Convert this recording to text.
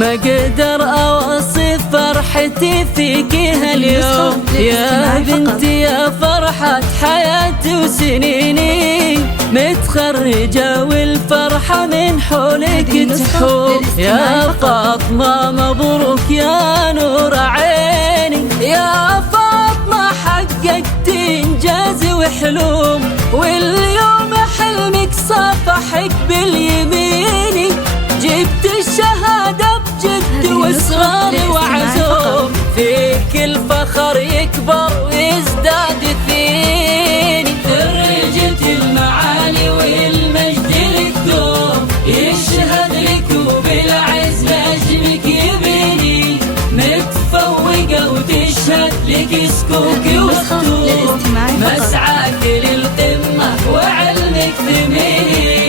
ما قدر أوصف فرحتي فيك هاليوم يا بنتي يا فرحة حياتي وسنيني، متخرجة والفرحة من حولك تحوم. يا فاطمة مبروك يا نور عيني، يا فاطمة حققت إنجاز وحلوم، واليوم حلمك صافحك باليميني، جبت الشهادة بجد وإصرار وعزوم، فيك الفخر يكبر ويزداد فيني، درجة المعالي والمجد لك دوم، يشهد لك وبالعز نجمك يبيني، متفوقة وتشهد لك سكوك وختوم، مسعاك للقمة وعلمك ثميني.